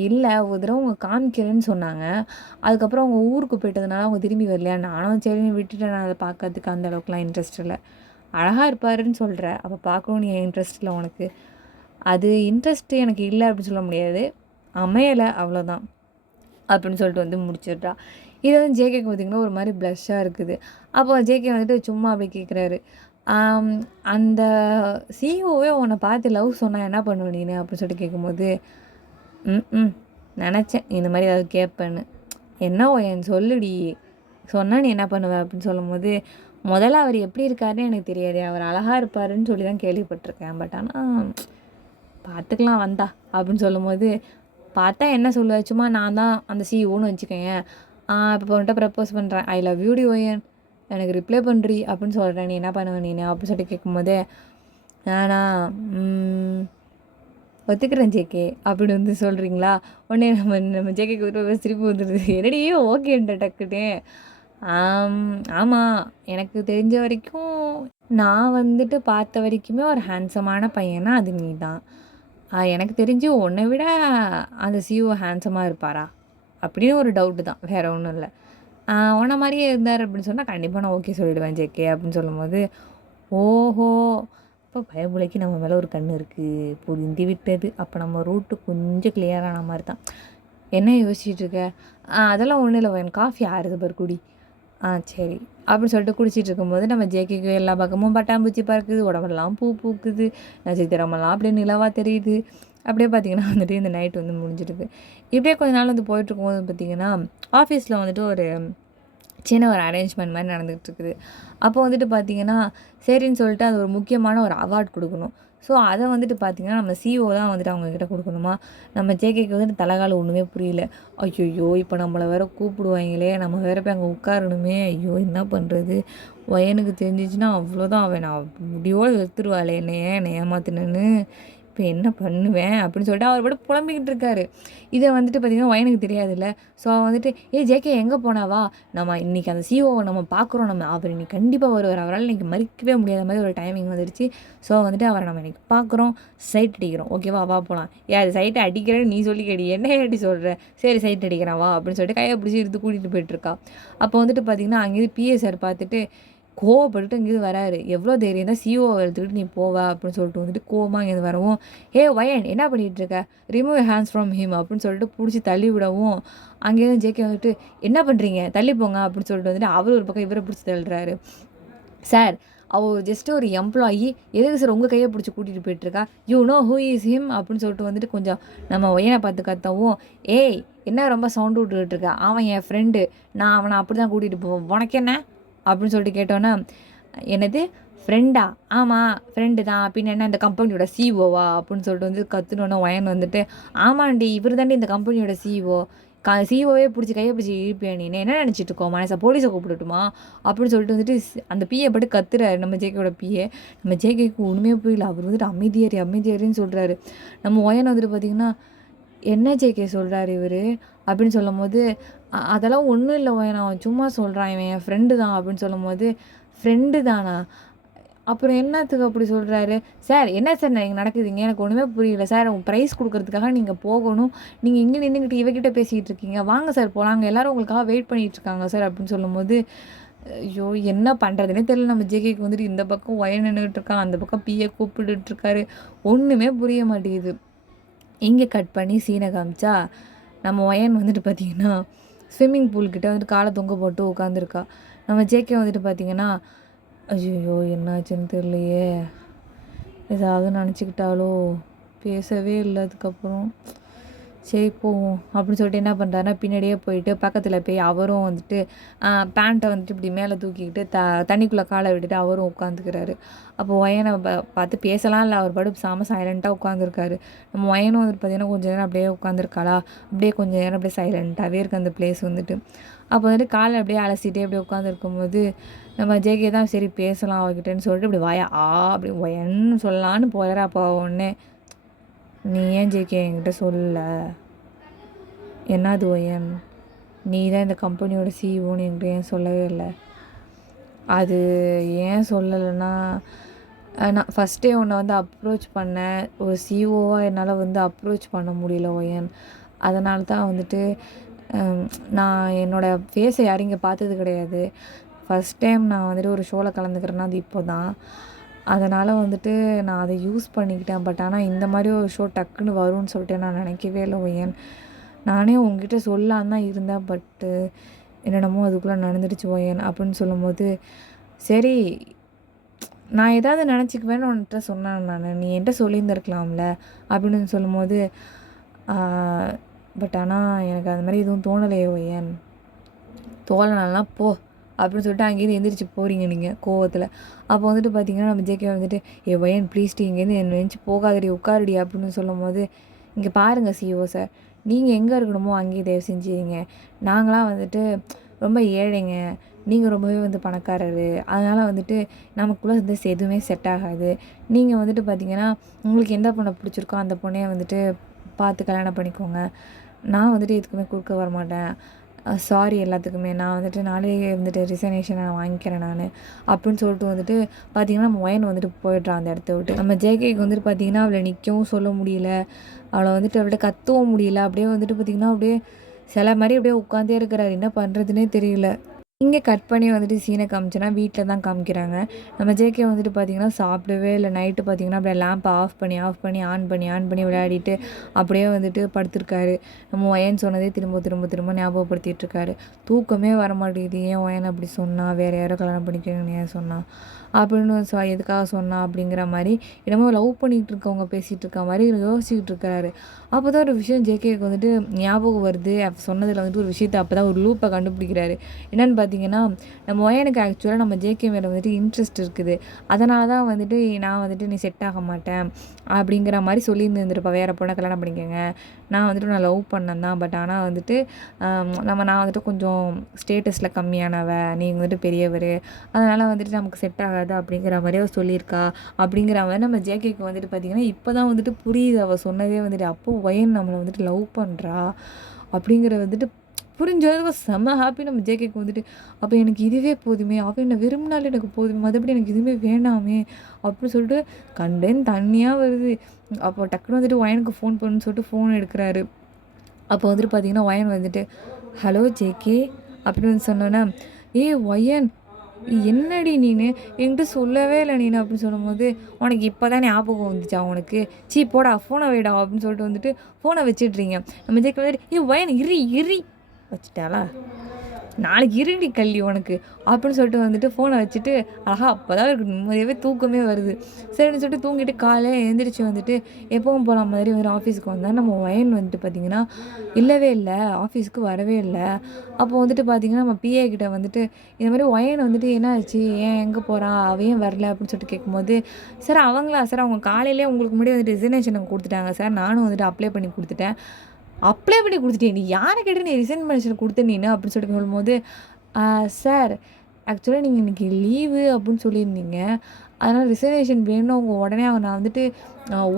இல்லை ஒரு தடவை அவங்க காமிக்கிறேன்னு சொன்னாங்க, அதுக்கப்புறம் அவங்க ஊருக்கு போயிட்டதுனால அவங்க திரும்பி வரலையா, நானும் சரின்னு விட்டுட்டேன், நான் அதை பார்க்கறதுக்கு அந்த அளவுக்குலாம் இன்ட்ரெஸ்ட் இல்லை. அழகாக இருப்பாருன்னு சொல்கிற, அப்போ பார்க்கணுன்னு என் இன்ட்ரெஸ்ட் இல்லை உனக்கு, அது இன்ட்ரெஸ்ட்டு எனக்கு இல்லை அப்படின்னு சொல்ல முடியாது, அமையலை அவ்வளோதான் அப்படின்னு சொல்லிட்டு வந்து முடிச்சிடுறா. இதை வந்து ஜேகேக்கு பார்த்திங்கன்னா ஒரு மாதிரி ப்ளஷ்ஷாக இருக்குது. அப்போ ஜேகே வந்துட்டு சும்மா அப்படி கேட்குறாரு, அந்த சிஇஓவே உன்னை பார்த்து லவ் சொன்னால் என்ன பண்ணுவ நீனு அப்படின்னு சொல்லிட்டு கேட்கும்போது, நினச்சேன் இந்த மாதிரி ஏதாவது கேட்பேன்னு என்ன ஒயன் சொல்லுடி, சொன்னா நீ என்ன பண்ணுவ அப்படின்னு சொல்லும்போது, முதல்ல அவர் எப்படி இருக்காருன்னு எனக்கு தெரியாது. அவர் அழகா இருப்பாருன்னு சொல்லி தான் கேள்விப்பட்டுருக்கேன். பட் ஆனா பார்த்துக்கலாம் வந்தா அப்படின்னு சொல்லும்போது, பார்த்தா என்ன சொல்லுவ, சும்மா நான் தான் அந்த சிஇஓன்னு வச்சுக்கோயேன். இப்போ உன்கிட்ட ப்ரப்போஸ் பண்ணுறேன், ஐ லவ் யூ டி ஒயன், எனக்கு ரிப்ளை பண்ணுறி அப்படின்னு சொல்கிறேன், நீ என்ன பண்ணுவ நீ அப்படின்னு சொல்லிட்டு கேட்கும்போதே, நானா ஒத்துக்கிறேன் ஜேகே அப்படின்னு வந்து சொல்கிறீங்களா, உடனே நம்ம ஜேகேக்கு ஒரு சிரிப்பு வந்துடுது. என்னடி ஓகேன்ற டக்குன்னு. ஆமாம், எனக்கு தெரிஞ்ச வரைக்கும் நான் வந்துட்டு பார்த்த வரைக்குமே ஒரு ஹேண்ட்ஸமான பையனா அது நீ தான். எனக்கு தெரிஞ்சு உன்னை விட அந்த சிஇஓ ஹேண்ட்ஸமாக இருப்பாரா அப்படின்னு ஒரு டவுட்டு தான், வேறு ஒன்றும் இல்லை. உன்ன மாதிரியே இருந்தார் அப்படின்னு சொன்னால் கண்டிப்பாக நான் ஓகே சொல்லிவிடுவேன் ஜேகே அப்படின்னு சொல்லும்போது, ஓஹோ, இப்போ பயபுலைக்கு நம்ம மேலே ஒரு கண் இருக்குது புரிந்து விட்டது. அப்போ நம்ம ரூட்டு கொஞ்சம் கிளியரான மாதிரி தான். என்ன யோசிச்சுட்டு இருக்க? அதெல்லாம் ஒன்றும் இல்லை, என் காஃபி ஆறுது பார் குடி. சரி அப்படின்னு சொல்லிட்டு குடிச்சிட்டு இருக்கும்போது நம்ம ஜேகேக்கு எல்லா பக்கமும் பட்டாம்பூச்சி பறக்குது, உடம்பெல்லாம் பூ பூக்குது, நட்சத்திரமெல்லாம் அப்படியே நிலவாக தெரியுது. அப்படியே பார்த்திங்கன்னா வந்துட்டு இந்த நைட் வந்து முடிஞ்சிடுது. இப்படியே கொஞ்ச நாள் வந்து போயிட்டுருக்கும்போது பார்த்திங்கன்னா ஆஃபீஸில் வந்துட்டு ஒரு சின்ன ஒரு அரேஞ்ச்மெண்ட் மாதிரி நடந்துகிட்டு இருக்குது. அப்போ வந்துட்டு பார்த்திங்கன்னா சரின்னு சொல்லிட்டு அது ஒரு முக்கியமான ஒரு அவார்ட் கொடுக்கணும். ஸோ அதை வந்துட்டு பார்த்திங்கன்னா நம்ம சிஇஓ தான் வந்துட்டு அவங்கக்கிட்ட கொடுக்கணுமா. நம்ம ஜேகேக்கு வந்துட்டு தலைகாலம் ஒன்றுமே புரியல. ஐயோ, இப்போ நம்மளை வேறு கூப்பிடுவாங்களே, நம்ம வேறு போய் அங்கே உட்காரணுமே, ஐயோ என்ன பண்ணுறது, வயனுக்கு தெரிஞ்சிச்சுன்னா அவ்வளோதான், அவன் நான் முடியோடு எடுத்துருவாளே என்னை ஏமாத்தினேன்னு, இப்போ என்ன பண்ணுவேன் அப்படின்னு சொல்லிட்டு அவர் கூட புலம்பிக்கிட்டு இருக்காரு. இதை வந்துட்டு பார்த்திங்கன்னா வயனுக்கு தெரியாதுல்ல. ஸோ வந்துட்டு ஜேகே எங்கே போனாவா, நம்ம இன்றைக்கி அந்த சிஓவை நம்ம பார்க்குறோம், நம்ம அவர் இன்னைக்கு கண்டிப்பாக வருவார், அவரால் இன்றைக்கி மறிக்கவே முடியாத மாதிரி ஒரு டைமிங் வந்துடுச்சு. ஸோ வந்துட்டு அவரை நம்ம இன்றைக்கி பார்க்குறோம், சைட் அடிக்கிறோம், ஓகேவா, வா போகலாம். அது சைட்டை அடிக்கிறேன்னு நீ சொல்லி கேடி, என்ன ஏடி சொல்கிற, சரி சைட் அடிக்கிறான் வா அப்படின்னு சொல்லிட்டு கையை பிடிச்சி எடுத்து கூட்டிகிட்டு போயிட்டுருக்கா. அப்போ வந்துட்டு பார்த்திங்கன்னா அங்கேருந்து பிஏ சார் பார்த்துட்டு கோவப்பட்டுட்டு இங்கேருந்து வராரு. எவ்வளோ தைரியம் தான் சிஓவை எடுத்துக்கிட்டு நீ போவா அப்படின்னு சொல்லிட்டு வந்துட்டு கோவமாக இங்கேருந்து வரவும், வயன் என்ன பண்ணிகிட்டு இருக்க, ரிமூவ் ஹேண்ட்ஸ் ஃப்ரம் ஹிம் அப்படின்னு சொல்லிட்டு பிடிச்சி தள்ளி விடவும், அங்கேருந்து ஜேகே வந்துட்டு என்ன பண்ணுறீங்க, தள்ளி போங்க அப்படின்னு சொல்லிட்டு வந்துட்டு அவர் ஒரு பக்கம் இவரை பிடிச்சி தள்ளுறாரு. சார், அவள் ஜஸ்ட்டு ஒரு எம்ப்ளாயி, எதுக்கு சார் உங்கள் கையை பிடிச்சி கூட்டிகிட்டு போயிட்டுருக்கா, you know who is him அப்படின்னு சொல்லிட்டு வந்துட்டு கொஞ்சம் நம்ம ஒயனை பார்த்து கத்தவும், என்ன ரொம்ப சவுண்டு விட்டுக்கிட்டு அவன் என் ஃப்ரெண்டு, நான் அவனை அப்படி தான் கூட்டிகிட்டு போவேன், உனக்கு என்ன அப்படின்னு சொல்லிட்டு கேட்டோன்னா, என்னது ஃப்ரெண்டா, ஆமாம் ஃப்ரெண்டு தான், பின்ன என்ன இந்த கம்பெனியோட சிஇஓவா அப்படின்னு சொல்லிட்டு வந்து கற்றுனோன்னே வயன் வந்துட்டு, ஆமாண்டி இவர் தாண்டி இந்த கம்பெனியோட சிஇஓ, சிஇஓவே பிடிச்சி கையை பிடிச்சி இழுப்பியா, நீ என்ன நினச்சிட்டு இருக்கோம், மனசை போலீஸை கூப்பிட்டுட்டுமா அப்படின்னு சொல்லிட்டு வந்துட்டு அந்த பிஏ பட்டு கத்துறாரு நம்ம ஜேகேயோட பிஏ. நம்ம ஜேகேக்கு ஒன்றுமே புரியல, அவர் வந்துட்டு அமைதியாரின்னு சொல்கிறாரு. நம்ம ஒயன் வந்துட்டு பார்த்திங்கன்னா, என்ன ஜேகே சொல்கிறாரு இவர் அப்படின்னு சொல்லும்போது, அதெல்லாம் ஒன்றும் இல்லை ஒயன், அவன் சும்மா சொல்கிறான், இவன் என் ஃப்ரெண்டு தான் அப்படின்னு சொல்லும்போது, ஃப்ரெண்டு தானா, அப்புறம் என்னத்துக்கு அப்படி சொல்கிறாரு, சார் என்ன சார் நீங்கள் நடக்குதுங்க, எனக்கு ஒன்றுமே புரியல சார், உங்கள் ப்ரைஸ் கொடுக்கறதுக்காக நீங்கள் போகணும், நீங்கள் இங்கே நின்றுக்கிட்டு இவகிட்ட பேசிக்கிட்டு இருக்கீங்க, வாங்க சார் போகலாங்க, எல்லோரும் உங்களுக்காக வெயிட் பண்ணிகிட்டு இருக்காங்க சார் அப்படின்னு சொல்லும்போது, ஐயோ என்ன பண்ணுறதுனே தெரியல. நம்ம ஜேகேக்கு வந்துட்டு இந்த பக்கம் ஒயன் நின்றுக்கிட்டு இருக்கான், அந்த பக்கம் பிஏ கூப்பிட்டுருக்காரு, ஒன்றுமே புரிய மாட்டேங்குது. இங்கே கட் பண்ணி சீனை காமிச்சா நம்ம ஒயன் வந்துட்டு பார்த்திங்கன்னா ஸ்விம்மிங் பூல்கிட்ட வந்துட்டு காலை தொங்க போட்டு உட்காந்துருக்கா. நம்ம ஜேகே வந்துட்டு பார்த்திங்கன்னா, ஐயோ என்னாச்சுன்னு தெரியலையே, ஏதாவது நினச்சிக்கிட்டாலோ, பேசவே இல்லை அதுக்கப்புறம், சரி போவோம் அப்படின்னு சொல்லிட்டு என்ன பண்ணுறாருன்னா பின்னாடியே போயிட்டு பக்கத்தில் போய் அவரும் வந்துட்டு பேண்ட்டை வந்துட்டு இப்படி மேலே தூக்கிக்கிட்டு தண்ணிக்குள்ளே காலை விட்டுட்டு அவரும் உட்காந்துக்கிறாரு. அப்போ ஒயனை பார்த்து பேசலாம் இல்லை, அவர் பாட்டு சாம சைலண்ட்டாக உட்காந்துருக்காரு. நம்ம ஒயனும் வந்துட்டு பார்த்திங்கன்னா கொஞ்சம் நேரம் அப்படியே உட்காந்துருக்காளா, அப்படியே கொஞ்சம் நேரம் அப்படியே சைலண்ட்டாகவே இருக்குது அந்த பிளேஸ் வந்துட்டு. அப்போ வந்துட்டு காலை அப்படியே அலசிட்டே அப்படியே உட்காந்துருக்கும்போது நம்ம ஜேகே தான் சரி பேசலாம் அவகிட்டேன்னு சொல்லிட்டு இப்படி வாயா அப்படி ஒயன்னு சொல்லலான்னு போயிடறா. அப்போ ஒன்னே, நீ ஏன் ஜேகே என்கிட்ட சொல்லல, என்னது ஒயன், நீ தான் இந்த கம்பெனியோட சிஇஓன்னு என்கிட்ட ஏன் சொல்லவே இல்லை. அது ஏன் சொல்லலைன்னா, நான் ஃபஸ்ட்டே உன்னை வந்து அப்ரோச் பண்ணேன், ஒரு சிஇஓவாக என்னால் வந்து அப்ரோச் பண்ண முடியல ஒயன், அதனால தான் வந்துட்டு நான் என்னோடய ஃபேஸை யாரும் இங்கே பார்த்தது கிடையாது, ஃபஸ்ட் டைம் நான் வந்துட்டு ஒரு ஷோவில் கலந்துக்கிறேன்னா அது இப்போ தான், அதனால் வந்துட்டு நான் அதை யூஸ் பண்ணிக்கிட்டேன். பட் ஆனால் இந்த மாதிரி ஒரு ஷோ டக்குன்னு வரும்னு சொல்லிட்டு நான் நினைக்கவே இல்லை ஒயன், நானே உங்ககிட்ட சொல்லலான்னு தான் இருந்தேன், பட்டு என்னென்னமோ அதுக்குள்ளே நடந்துடுச்சு ஒயன் அப்படின்னு சொல்லும்போது, சரி நான் ஏதாவது நினச்சிக்குவேன்னு உன்கிட்ட சொன்னேன் நான், நீ என்கிட்ட சொல்லியிருந்துருக்கலாம்ல அப்படின்னு சொல்லும்போது, பட் ஆனால் எனக்கு அது மாதிரி எதுவும் தோணலையே ஒயன். தோழனெல்லாம் போ அப்படின்னு சொல்லிட்டு அங்கேயிருந்து எந்திரிச்சு போகிறீங்க நீங்கள் கோவத்தில். அப்போ வந்துட்டு பார்த்தீங்கன்னா நம்ம ஜேகே வந்துட்டு வயன் ப்ளீஸ் டி இங்கேருந்து என்னை நினச்சி போகாதடி உட்காருடி அப்படின்னு சொல்லும்போது, இங்கே பாருங்கள் சிஓ சார், நீங்கள் எங்கே இருக்கணுமோ அங்கேயே தயவு செஞ்சுருங்க. நாங்களாம் வந்துட்டு ரொம்ப ஏழைங்க, நீங்கள் ரொம்பவே வந்து பணக்காரரு, அதனால் வந்துட்டு நமக்குள்ளே வந்து எதுவுமே செட் ஆகாது. நீங்கள் வந்துட்டு பார்த்தீங்கன்னா உங்களுக்கு எந்த பொண்ணை பிடிச்சிருக்கோ அந்த பொண்ணையை வந்துட்டு பார்த்து கல்யாணம் பண்ணிக்கோங்க. நான் வந்துட்டு எதுக்குமே குறுக்க வரமாட்டேன். சாரி எல்லாத்துக்குமே. நான் வந்துட்டு நாளையே வந்துட்டு ரிசைனேஷன் நான் வாங்கிக்கிறேன் நான் அப்படின்னு சொல்லிட்டு வந்துட்டு பார்த்தீங்கன்னா நம்ம ஒயன் வந்துட்டு போயிடுறான் அந்த இடத்த விட்டு. நம்ம ஜேகேக்கு வந்துட்டு பார்த்தீங்கன்னா அவளை நிற்கவும் சொல்ல முடியல, அவளை வந்துட்டு அவள்கிட்ட கத்தவும் முடியல. அப்படியே வந்துட்டு பார்த்தீங்கன்னா அப்படியே சில மாதிரி அப்படியே உட்காந்தே இருக்கிறாரு. என்ன பண்ணுறதுனே தெரியல. இங்கே கட் பண்ணி வந்துட்டு சீனை காமிச்சோன்னா வீட்டில் தான் காமிக்கிறாங்க. நம்ம ஜேகே வந்துட்டு பார்த்தீங்கன்னா சாப்பிடவே இல்லை. நைட்டு பார்த்தீங்கன்னா அப்படியே லேம்பை ஆஃப் பண்ணி ஆன் பண்ணி விளையாடிட்டு அப்படியே வந்துட்டு படுத்திருக்காரு. நம்ம ஒயன் சொன்னதே திரும்ப திரும்ப திரும்ப ஞாபகப்படுத்திட்டு இருக்காரு. தூக்கமே வர மாட்டேங்குது. ஏன் ஒயன் அப்படி சொன்னா, வேறு யாரோ கல்யாணம் பண்ணிக்கணும்னு ஏன் சொன்னா அப்படின்னு எதுக்காக சொன்னா அப்படிங்கிற மாதிரி என்னமோ லவ் பண்ணிகிட்டு இருக்கவங்க பேசிகிட்டு இருக்க மாதிரி யோசிச்சுக்கிட்டு இருக்காரு. அப்போ தான் ஒரு விஷயம் ஜேகேக்கு வந்துட்டு ஞாபகம் வருது. சொன்னதில் வந்துட்டு ஒரு விஷயத்தை அப்போ தான் ஒரு லூப்பை கண்டுபிடிக்கிறாரு. என்னென்னு பார்த்தீங்கன்னா, நம்ம ஒயனுக்கு ஆக்சுவலாக நம்ம ஜேகே மேலே வந்துட்டு இன்ட்ரெஸ்ட் இருக்குது. அதனால தான் வந்துட்டு நான் வந்துட்டு நீ செட் ஆக மாட்டேன் அப்படிங்கிற மாதிரி சொல்லியிருந்துருப்பா. வேறு பொண்ணை கல்யாணம் பண்ணிக்கோங்க, நான் வந்துட்டு நான் லவ் பண்ணேன் தான், பட் ஆனால் வந்துட்டு நான் வந்துட்டு கொஞ்சம் ஸ்டேட்டஸில் கம்மியானவ, நீங்கள் வந்துட்டு பெரியவர், அதனால் வந்துட்டு நமக்கு செட் ஆகாது அப்படிங்கிற மாதிரியே அவள் சொல்லியிருக்கா அப்படிங்கிற மாதிரி நம்ம ஜேகேக்கு வந்துட்டு பார்த்திங்கன்னா இப்போ தான் வந்துட்டு புரியுது. அவள் சொன்னதே வந்துட்டு அப்போ ஒயன் நம்மளை வந்துட்டு லவ் பண்ணுறா அப்படிங்கிற வந்துட்டு புரிஞ்சதுக்கு செம்ம ஹாப்பி நம்ம ஜேகேக்கு வந்துட்டு. அப்போ எனக்கு இதுவே போதுமே, அவள் என்னை விரும்பினாலும் எனக்கு போதுமே, மற்றபடி எனக்கு இதுவுமே வேணாமே அப்படின்னு சொல்லிட்டு கண்டேன் தண்ணியாக வருது. அப்போ டக்குன்னு வந்துட்டு ஒயனுக்கு ஃபோன் பண்ணுன்னு சொல்லிட்டு ஃபோன் எடுக்கிறாரு. அப்போ வந்துட்டு பார்த்திங்கன்னா ஒயன் வந்துட்டு ஹலோ ஜேகே அப்படின்னு சொன்னோன்னா, ஒயன் என்னடி நீனு என்கிட்ட சொல்லவே இல்லை நீனு அப்படின்னு சொல்லும்போது, உனக்கு இப்போ தான் ஞாபகம் வந்துச்சா உனக்கு, சீ போடா ஃபோனை வைடா அப்படின்னு சொல்லிட்டு வந்துட்டு ஃபோனை வச்சிட்றீங்க. நம்ம ஜேகே வந்துட்டு ஒயன் இரி வச்சுட்டாளா, நாளைக்கு இருடி கல்வி உனக்கு அப்படின்னு சொல்லிட்டு வந்துட்டு ஃபோனை வச்சுட்டு அழகா அப்போ தான் இருக்கு நிம்மதியாகவே தூக்கமே வருது. சரின்னு சொல்லிட்டு தூங்கிட்டு காலையில் எழுந்திரிச்சு வந்துட்டு எப்பவும் போகிற மாதிரி வந்து ஆஃபீஸுக்கு வந்தால் நம்ம ஒயன் வந்துட்டு பார்த்திங்கன்னா இல்லவே இல்லை, ஆஃபீஸுக்கு வரவே இல்லை. அப்போ வந்துட்டு பார்த்திங்கன்னா நம்ம பிஏ கிட்ட வந்துட்டு இந்த மாதிரி ஒயன் வந்துட்டு என்ன ஆச்சு, ஏன் எங்கே போகிறான், அவையும் வரல அப்படின்னு சொல்லிட்டு கேட்கும்போது, சார் அவங்களா சார் அவங்க காலையிலே உங்களுக்கு முன்னாடி வந்துட்டு ரிசைனேஷன் கொடுத்துட்டாங்க சார், நானும் வந்துட்டு அப்ளை பண்ணி கொடுத்துட்டேன். அப்ளை பண்ணி கொடுத்துட்டேன், நீ யாரை கேட்டு நீ ரிசைன்மேஷன் கொடுத்த நீனு அப்படின்னு சொல்லிட்டு சொல்லும்போது, சார் ஆக்சுவலாக நீங்கள் இன்றைக்கி லீவு அப்படின்னு சொல்லியிருந்தீங்க, அதனால் ரிசர்வேஷன் வேணும், அவங்க உடனே நான் வந்துட்டு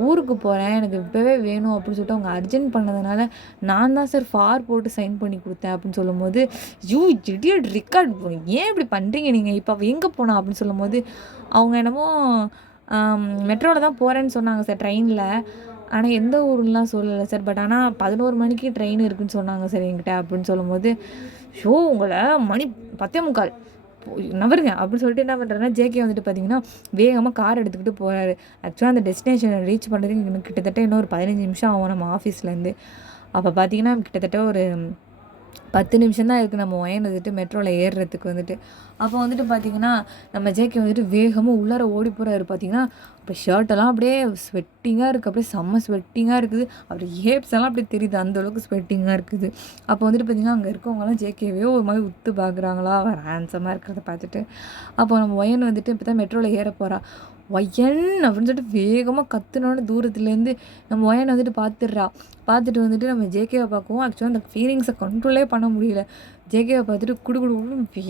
ஊருக்கு போகிறேன், எனக்கு இப்போவே வேணும் அப்படின்னு சொல்லிட்டு அவங்க அர்ஜென்ட் பண்ணதுனால நான் தான் சார் ஃபார் போட்டு சைன் பண்ணி கொடுத்தேன் அப்படின்னு சொல்லும்போது, இடியட் ரெக்கார்ட் ஏன் இப்படி பண்ணுறீங்க நீங்கள், இப்போ எங்கே போனா அப்படின்னு சொல்லும்போது, அவங்க என்னமோ மெட்ரோவில் தான் போகிறேன்னு சொன்னாங்க சார் ட்ரெயினில், ஆனால் எந்த ஊருலாம் சொல்லலை சார், பட் ஆனால் 11 மணிக்கு ட்ரெயின் இருக்குதுன்னு சொன்னாங்க சார் என்கிட்ட அப்படின்னு சொல்லும்போது, உங்களை மணி 10:45 நவருங்க அப்படின்னு சொல்லிட்டு என்ன பண்ணுறாருன்னா ஜேகே வந்துட்டு பார்த்தீங்கன்னா வேகமாக கார் எடுத்துக்கிட்டு போகிறாரு. ஆக்சுவலாக அந்த டெஸ்டினேஷனை ரீச் பண்ணுறதுக்கு எனக்கு கிட்டத்தட்ட இன்னும் ஒரு 15 நிமிஷம் ஆகும் நம்ம ஆஃபீஸ்லேருந்து. அப்போ பார்த்தீங்கன்னா கிட்டத்தட்ட ஒரு 10 நிமிஷம் தான் இருக்குது நம்ம ஒயன் வந்துட்டு மெட்ரோவில் ஏறுறதுக்கு வந்துட்டு. அப்போ வந்துட்டு பார்த்திங்கன்னா நம்ம ஜேகே வந்துட்டு வேகமாக உள்ளார ஓடி போகிறாரு. பார்த்திங்கன்னா இப்போ ஷர்ட்டெல்லாம் அப்படியே ஸ்வெட்டிங்காக இருக்குது, அப்படியே செம்ம ஸ்வெட்டிங்காக இருக்குது, அப்படியே ஏப்ஸ் எல்லாம் அப்படியே தெரியுது, அந்தளவுக்கு ஸ்வெட்டிங்காக இருக்குது. அப்போ வந்துட்டு பார்த்திங்கன்னா அங்கே இருக்கவங்களாம் ஜேகேவே ஒரு மாதிரி உத்து பார்க்குறாங்களா அவர் ஹேண்ட்ஸமாக இருக்கிறத பார்த்துட்டு. அப்போ நம்ம ஒயன் வந்துட்டு இப்போ தான் மெட்ரோவில் ஏற போகிறா. ஒயன் அப்படின்னு சொல்லிட்டு வேகமாக கத்துனோன்னு தூரத்துலேருந்து நம்ம ஒயனை வந்துட்டு பார்த்துட்டு வந்துட்டு நம்ம ஜேகேவை பார்க்கவும் ஆக்சுவலாக அந்த ஃபீலிங்ஸை கண்ட்ரோலே பண்ண முடியல. ஜேகேவை பார்த்துட்டு குடு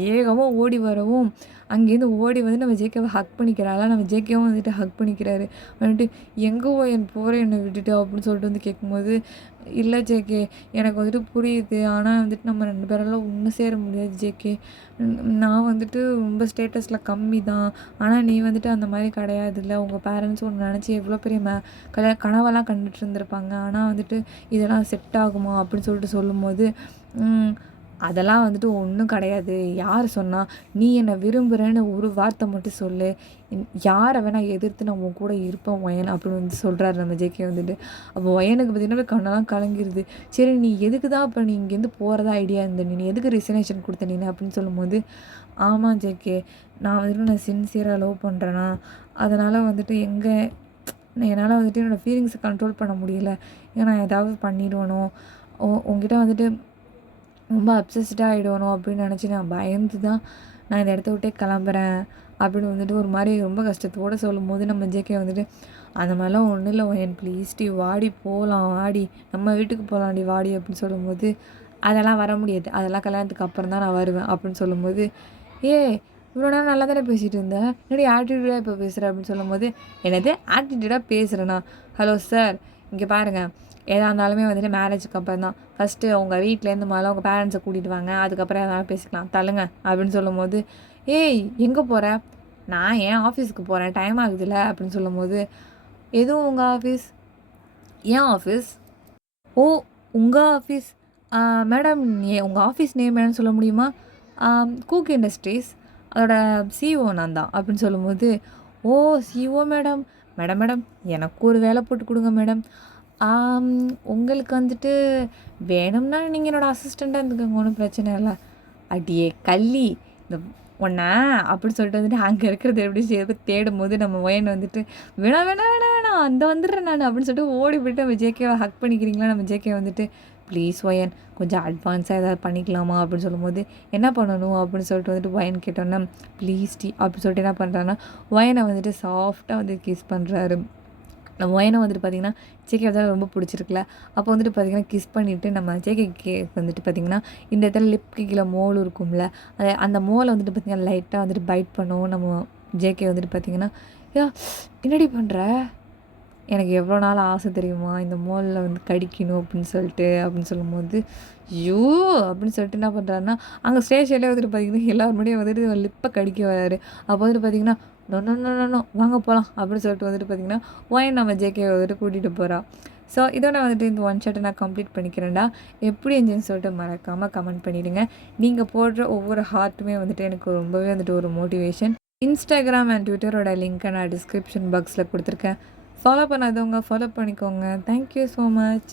வேகமாக ஓடி வரவும் அங்கேருந்து ஓடி வந்து நம்ம ஜேகேவை ஹக் பண்ணிக்கிறாளா, நம்ம ஜேகேவும் வந்துட்டு ஹக் பண்ணிக்கிறாரு. வந்துட்டு எங்கே ஒயன் போகிறேன் என்னை விட்டுட்டு அப்படின்னு சொல்லிட்டு வந்து கேட்கும்போது, இல்லை ஜேகே எனக்கு வந்துட்டு புரியுது, ஆனால் வந்துட்டு நம்ம 2 பேரெல்லாம் ஒன்று சேர முடியாது ஜேகே, நான் வந்துட்டு ரொம்ப ஸ்டேட்டஸில் கம்மி தான், ஆனால் நீ வந்துட்டு அந்த மாதிரி கிடையாதுல்ல, உங்கள் பேரண்ட்ஸ் ஒன்று நினச்சி எவ்வளோ பெரிய கனவெல்லாம் கண்டுட்டு இருந்திருப்பாங்க, ஆனால் வந்துட்டு இதெல்லாம் செட் ஆகுமா அப்படின்னு சொல்லிட்டு சொல்லும்போது, அதெல்லாம் வந்துட்டு ஒன்றும் கிடையாது, யார் சொன்னால், நீ என்னை விரும்புகிறேன்னு ஒரு வார்த்தை மட்டும் சொல்லு, யாரை வேணால் எதிர்த்து நான் உன் கூட இருப்பேன் ஒயன் அப்படின்னு வந்து சொல்கிறாரு நம்ம ஜேகே வந்துட்டு. அப்போ ஒயனுக்கு பார்த்திங்கன்னா கண்ணெல்லாம் கலங்கிருது. சரி நீ எதுக்கு தான் இப்போ நீ இங்கேருந்து போகிறதா ஐடியா இருந்த, நீ எதுக்கு ரிசைனேஷன் கொடுத்த நீ அப்படின்னு சொல்லும்போது, ஆமாம் ஜேகே நான் வந்துட்டு நான் சின்சியராக லவ் பண்ணுறேன்னா, அதனால் வந்துட்டு என்னால் வந்துட்டு என்னோடய ஃபீலிங்ஸை கண்ட்ரோல் பண்ண முடியல, ஏன்னா நான் ஏதாவது பண்ணிடுவேனோ, உங்ககிட்ட வந்துட்டு ரொம்ப அப்சஸ்டாக ஆகிடணும் அப்படின்னு நினச்சி நான் பயந்து தான் நான் இந்த இடத்த விட்டே கிளம்புறேன் அப்படின்னு வந்துட்டு ஒரு மாதிரி ரொம்ப கஷ்டத்தோடு சொல்லும்போது நம்ம ஜேகே வந்துட்டு அந்த மாதிரிலாம் ஒன்றும் இல்லை ஒயன் ப்ளீஸ் டி வாடி போகலாம் வாடி நம்ம வீட்டுக்கு போகலாம்டி வாடி அப்படின்னு சொல்லும்போது அதெல்லாம் வர முடியாது, அதெல்லாம் கல்யாணத்துக்கு அப்புறம் தான் நான் வருவேன் அப்படின்னு சொல்லும்போது, ஏ இவ்வளோ நேரம் நல்லா தானே பேசிகிட்டு இருந்தேன், என்னடி ஆட்டிடியூடாக இப்போ பேசுகிறேன் அப்படின்னு சொல்லும்போது, என்னது ஆட்டிடியூடாக பேசுகிறேண்ணா, ஹலோ சார் இங்கே பாருங்கள், எதாக இருந்தாலுமே வந்துட்டு மேரேஜுக்கு அப்புறம் தான், ஃபஸ்ட்டு உங்கள் வீட்டிலேருந்து முதல்ல உங்கள் பேரண்ட்ஸை கூட்டிகிட்டு வாங்க, அதுக்கப்புறம் எதாவது பேசிக்கலாம் தள்ளுங்க அப்படின்னு சொல்லும்போது, ஏய் எங்கே போகிற, நான் ஏன் ஆஃபீஸுக்கு போகிறேன் டைம் ஆகுதுல்ல அப்படின்னு சொல்லும்போது, எதுவும் உங்கள் ஆஃபீஸ், ஏன் ஆஃபீஸ், ஓ உங்கள் ஆஃபீஸ், மேடம் உங்கள் ஆஃபீஸ் நேம் என்னன்னு சொல்ல முடியுமா, கூக் இண்டஸ்ட்ரீஸ் அதோட சிஇஓ நான் தான் அப்படின்னு சொல்லும்போது, ஓ சிஇஓ மேடம், மேடம் மேடம் எனக்கு ஒரு வேலை போட்டு கொடுங்க மேடம், உங்களுக்கு வந்துட்டு வேணும்னா நீங்கள் என்னோடய அசிஸ்டண்ட்டாக இருந்துக்கோங்க ஒன்றும் பிரச்சனை இல்லை, அடியே கள்ளி இந்த ஒன்றா அப்படி சொல்லிட்டு வந்துட்டு அங்கே இருக்கிறது எப்படி செய்ய தேடும் போது நம்ம ஒயன் வந்துட்டு வேணாம் வேணாம் வேணாம் வேணாம் அந்த வந்துடுறேன் நான் அப்படின்னு சொல்லிட்டு ஓடி போய்ட்டு நம்ம ஜேகேவை ஹக் பண்ணிக்கிறீங்களா, நம்ம ஜேகே வந்துட்டு ப்ளீஸ் ஒயன் கொஞ்சம் அட்வான்ஸாக ஏதாவது பண்ணிக்கலாமா அப்படின்னு சொல்லும்போது, என்ன பண்ணணும் அப்படின்னு சொல்லிட்டு வந்துட்டு ஒயன் கேட்டோன்னா ப்ளீஸ் டி அப்படின்னு சொல்லிட்டு என்ன பண்ணுறாங்கன்னா ஒயனை வந்துட்டு சாஃப்டாக வந்து கிஸ் பண்ணுறாரு. நம்ம ஒயனை வந்துட்டு பார்த்திங்கன்னா ஜேகே வந்து ரொம்ப பிடிச்சிருக்குல, அப்போ வந்துட்டு பார்த்திங்கன்னா கிஸ் பண்ணிவிட்டு நம்ம ஜேகேக்கு வந்துட்டு பார்த்திங்கன்னா இந்த இடத்துல லிப்க்கு கீழே மோல் இருக்கும்ல, அந்த மோலை வந்துட்டு பார்த்திங்கன்னா லைட்டாக வந்துட்டு பைட் பண்ணுவோம். நம்ம ஜேகே வந்துட்டு பார்த்திங்கன்னா யா என்னடி பண்ணுற, எனக்கு எவ்வளோ நாள் ஆசை தெரியுமா இந்த மோலில் வந்து கடிக்கணும் அப்படின்னு சொல்லும்போது, ஐயோ அப்படின்னு சொல்லிட்டு என்ன பண்ணுறாருன்னா அங்கே ஸ்டேஷன்லேயே வந்துட்டு பார்த்திங்கன்னா எல்லோரும் முன்னாடியே வந்துட்டு லிப்பை கடிக்க வராரு. அப்போ வந்துட்டு பார்த்திங்கன்னா நோ நோ நோ நோ வாங்க போகலாம் அப்படின்னு சொல்லிட்டு வந்துட்டு பார்த்திங்கன்னா ஒயன் நம்ம ஜேகே வந்துட்டு கூட்டிகிட்டு போகிறா. ஸோ இதோட வந்துட்டு இந்த ஒன் ஷாட்டை நான் கம்ப்ளீட் பண்ணிக்கிறேன்டா. எப்படி இருந்துச்சுன்னு சொல்லிட்டு மறக்காமல் கமெண்ட் பண்ணிவிடுங்க. நீங்கள் போடுற ஒவ்வொரு ஹார்ட்டுமே வந்துட்டு எனக்கு ரொம்பவே வந்துட்டு ஒரு மோட்டிவேஷன். இன்ஸ்டாகிராம் அண்ட் ட்விட்டரோட லிங்க்கை நான் டிஸ்கிரிப்ஷன் பாக்ஸில் கொடுத்துருக்கேன். ஃபாலோ பண்ணாதவங்க ஃபாலோ பண்ணிக்கோங்க. Thank you so much.